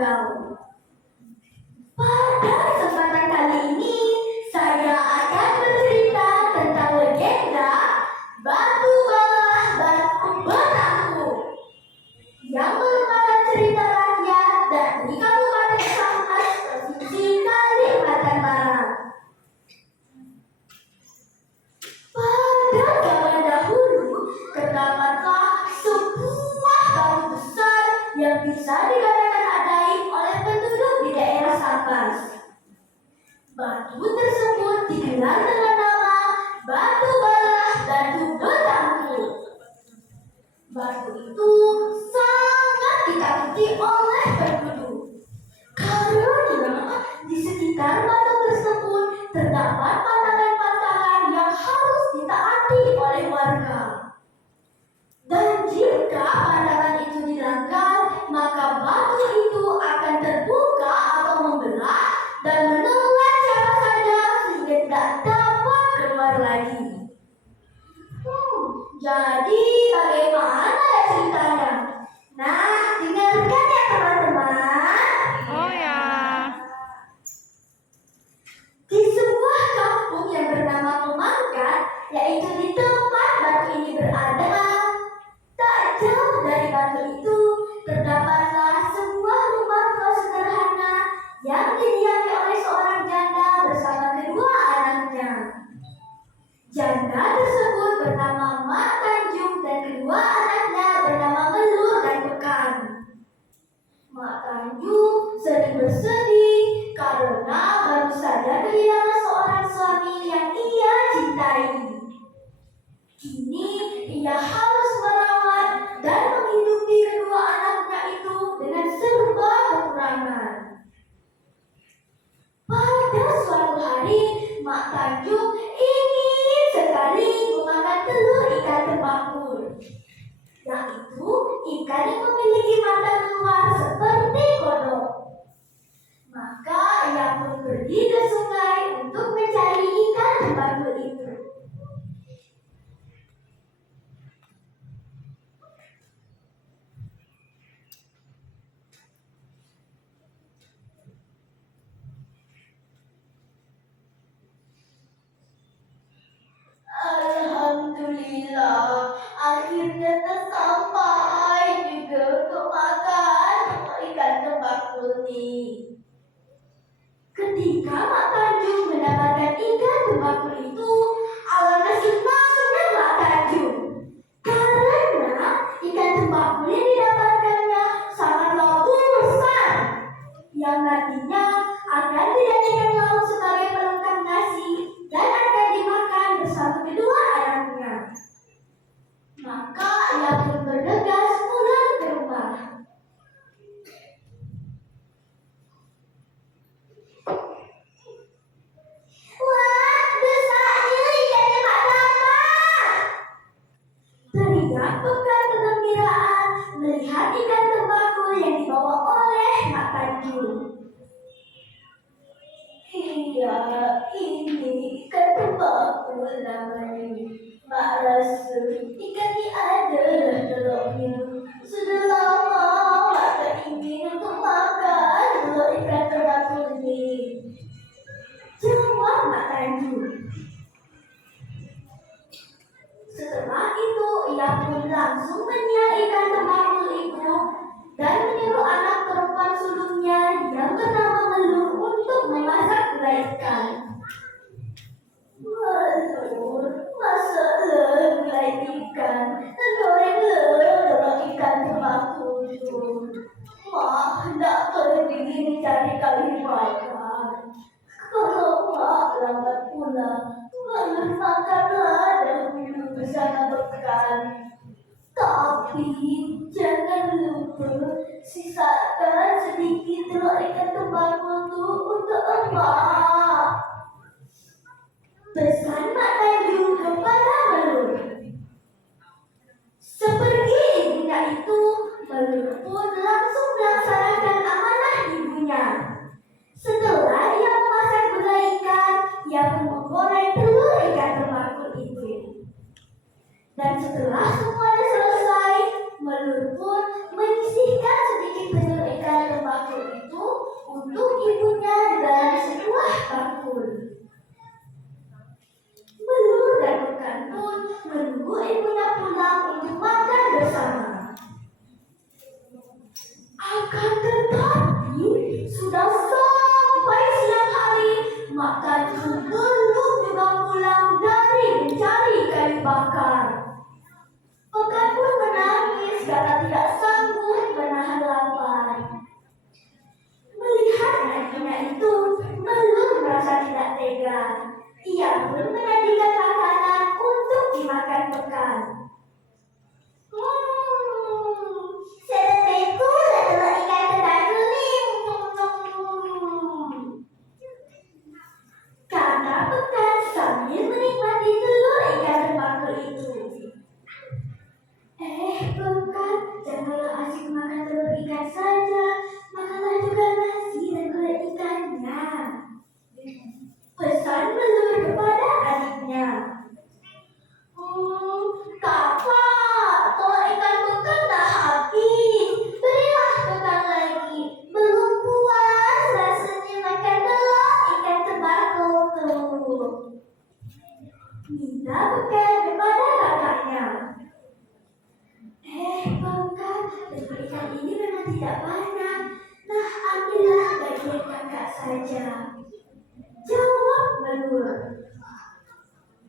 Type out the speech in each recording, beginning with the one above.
tanggal. Pada kesempatan kali ini, saya akan bercerita tentang legenda Batu Balah Batu Berangku yang merupakan cerita rakyat dari Kabupaten Sambas, Provinsi Kalimantan Barat. Pada zaman dahulu, terdapatlah sebuah batu besar yang bisa dikatakan ajaib oleh penduduk di daerah Sambas. Batu tersebut dikenal dengan nama Batu Balah Batu Berangku. Batu itu sangat ditakuti oleh penduduk karena di sekitar batu tersebut terdapat pantangan-pantangan yang harus ditaati oleh warga. Dan jika pantangan itu dilanggar, maka batu itu akan terbuka atau membelah dan menelan siapa saja sehingga tidak dapat keluar lagi. Jadi bagaimana ya ceritanya? Nah, dengarkan ya teman-teman. Oh ya. Di sebuah kampung yang bernama Pemangkat, yaitu di tempat batu ini berada, tak jauh dari batu itu terdapatlah sebuah rumah tua sederhana yang didiami oleh seorang janda bersama kedua anaknya. Janda tersebut bernama Mak Tanjung dan kedua anaknya bernama Melur dan Pekan. Mak Tanjung sering bersedih karena baru saja kehilangan seorang suami yang ia cintai. Kini ia harus merawat dan menghidupi kedua anaknya itu dengan serba kekurangan. Pada suatu hari, Mak Tanjung ingin sekali memakan telur ikan tembakul, yaitu ikan yang memiliki mata keluar seperti kodok. Maka ia pun pergi ke sungai untuk mencari ikan tembakul itu. Alhamdulillah, akhirnya tersampai juga untuk makan ikan tembakul ini. Ketika Mak Tanjung mendapatkan ikan tembakul itu, alangkah senangnya Mak Tanjung karena ikan tembakul yang didapatkannya sangatlah besar, yang nantinya akan dijadikan lauk sebagai pelengkap nasi dan akan dimakan bersama kedua anaknya. Maka ia pun bergegas pulang ke rumah. Wah, besarnya ikannya Pak Dapat! Teriak Pekan kegembiraan melihat ikan tembakul yang dibawa oleh Mak Tanjung. Iya, ini ikan tembakul namanya. Mak rasa ikan ini adalah telurnya. Sudah lama Mak tak ingin untuk makan telur ikan tembakul ini, jawab Mak Tanjung. Setelah itu ia pun langsung menyiang ikan tembakul itu dan menyuruh anak perempuan sulungnya yang bernama Melur untuk memasak gulai ikan. Melur, masaklah gulai ikan dan gorenglah ikan tembakul itu. Mak hendak pergi mencari kayu bakar. Kalau Mak lambat pulang, Melur makanlah dahulu bersama Pekan. Tapi jangan lupa sisakan sedikit telur ikan tembakul itu untuk Emak, pesan Mak Tanjung kepada Melur. Seperti ibunya itu, Melur pun langsung melaksanakan amanah ibunya. Setelah ia memasak gulai ikan, ia pun menggoreng telur ikan tembakul itu. Dan setelah semuanya selesai, Melur pun menyisihkan sedikit telur ikan tembakul menunggu ibunya pulang untuk makan bersama. Akan tetapi sudah sampai siang hari, Mak Tanjung belum juga pulang dari mencari kayu bakar. Pekan pun menangis karena tidak sanggup menahan lapar. Melihat anaknya itu, Melur merasa tidak tega. Ia pun menyajikan makanan untuk dimakan Pekan. Sedemiku adalah ikan terakhir nih. Kata Pekan sambil menikmati telur ikan terbakar itu. Pekan, janganlah asyik makan telur ikan saja, makanlah juga nasi dan kulit ikannya. Pesan Melur kepada adiknya. Kakak, telur ikan Pekan dah habis. Berilah Pekan lagi. Belum puas rasanya makan telur ikan terbakar tuh. Minta Pekan kepada kakaknya. Pekan, telur ikan ini memang tidak banyak. Nah, ambillah bagian kakak saja. Jawab Melur.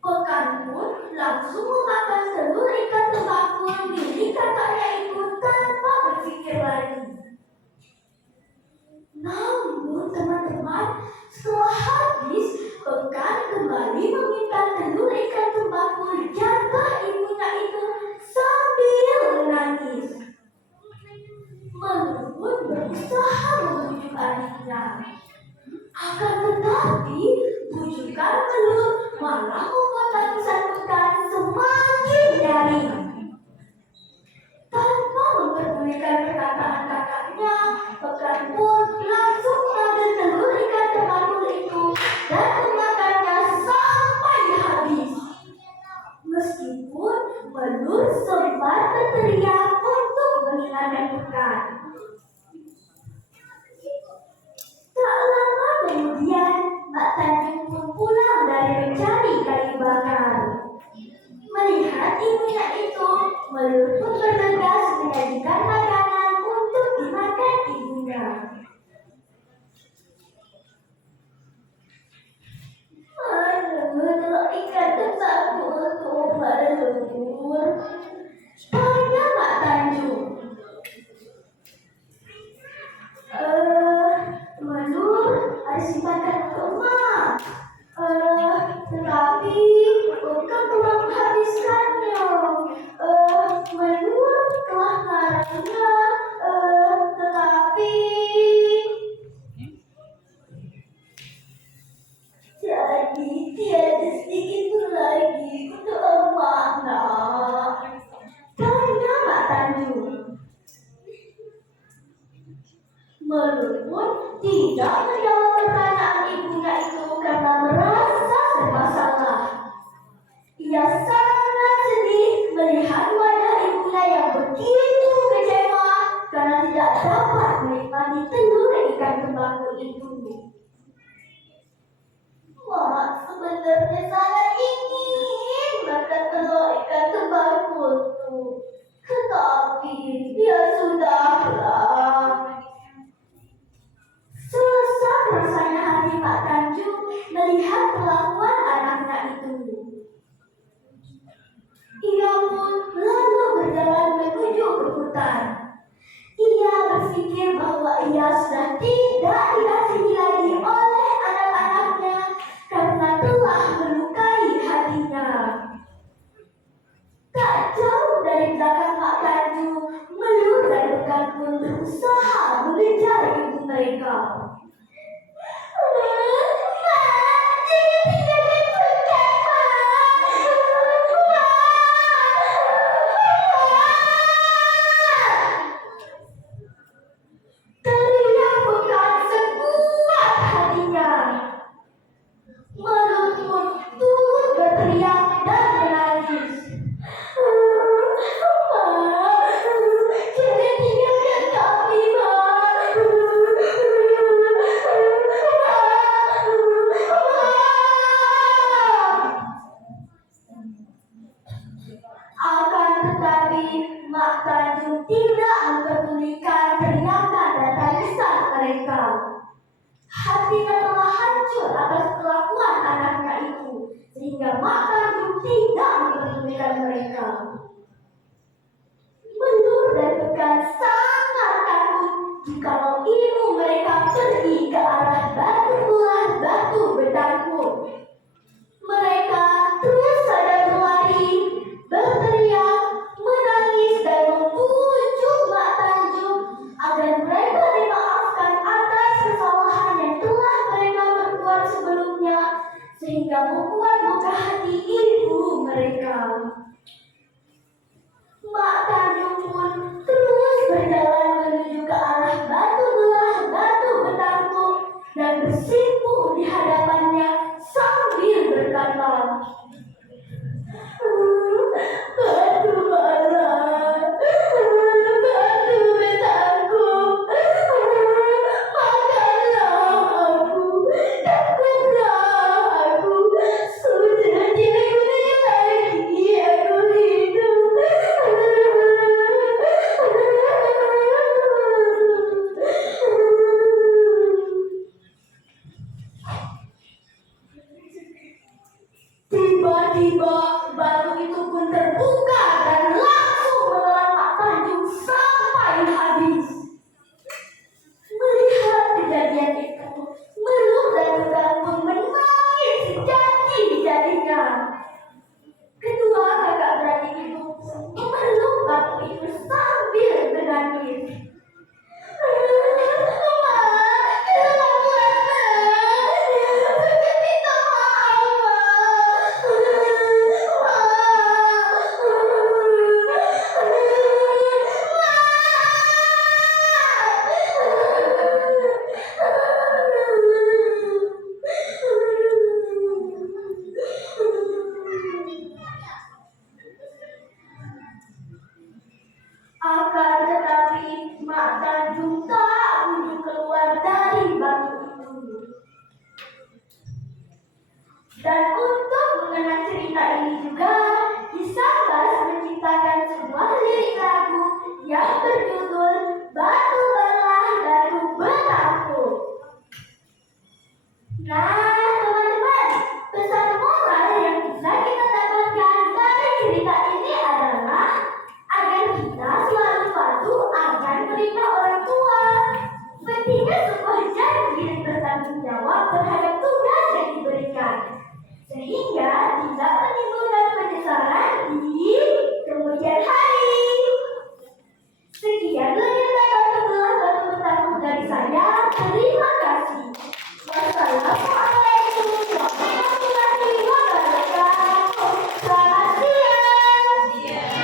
Pekan pun langsung memakan telur ikan terbakar milik kakaknya itu tanpa berpikir lagi. Namun teman-teman, setelah habis, Pekan kembali meminta telur ikan terbakar jatah ibunya itu sambil menangis. Melur pun berusaha membujuk adiknya. Akan tetapi, bujukan Melur malah membuat tangisan Pekan semakin nyaring. Tanpa memperdulikan perkataan kakaknya, Pekan pun langsung mengambil telur ikan terbakar itu dan memakannya sampai habis. Meskipun Melur sempat berteriak untuk mengingatkan Pekan. Tak lama kemudian, Mak Tanjung pun pulang dari mencari kayu bakar. Melihat ibunya itu, Melur pun bergegas menyajikan makanan untuk dimakan ibunya. Telur ikan terbakar tuh Melur. Tanya Mak Tanjung. Melur harus dimakan ke Mak. Tetapi Pekan telah menghabiskannya. Melur telah melarangnya. Tetapi jadi tiada sedikit pun lagi untuk emak, nak. Tanya Mak Tanjung. Melur pun tidak menjawab pertanyaan ibunya itu karena merasa serba salah. Ia sangat sedih melihat wajah ibunya yang begitu kecewa karena tidak dapat menikmati telur ikan terbakar itu. Mak sebenarnya sangat ingin makan telur ikan terbakar itu, tetapi ya sudahlah. Sesak rasanya hati Pak Tanjung melihat kelakuan anaknya itu. Ia pun lalu berjalan menuju ke hutan. Ia berpikir bahwa ia sudah tidak dikasihi lagi oleh anak-anaknya karena telah melukai hatinya. Tak jauh dari belakang Pak Tanjung, Melur dan Pekan pun berusaha mengejar ibu mereka. Teriak Pekan sekuat hatinya. Melur pun turut berteriak dan menangis. Jangan tinggalkan kami, Mak. mereka. Hatinya telah hancur atas kelakuan anaknya itu, sehingga Mak Tanjung tidak memperdulikan mereka. Melur dan Bekan sangat takut jikalau ibu mereka pergi ke arah batu belah batu Betangkung. Mereka terus saja berlari, berteriak, menangis dan membujuk Mak Tanjung agar mereka dimaafkan atas kesalahan yang telah mereka perbuat sebelumnya, sehingga membuat luka hati ibu mereka. Mak Tanjung pun terus berjalan menuju ke arah batu belah batu Betangkung dan bersimpuh di hadapannya sambil berkata, "Batu belah, batu Betangkung, makanlah aku, takutlah aku, sudah tidak lagi aku hidup." Tiba-tiba batu itu pun terbuka dan langsung menelan Mak Tanjung sampai habis. Melihat kejadian itu, Melur dan Bekan pun menangis sejadi-jadinya. Kedua kakak beradik itu memeluk batu itu sambil menangis. Akan tetapi Mak Tanjung tak kunjung keluar dari batu itu. Dan untuk mengenang cerita ini juga,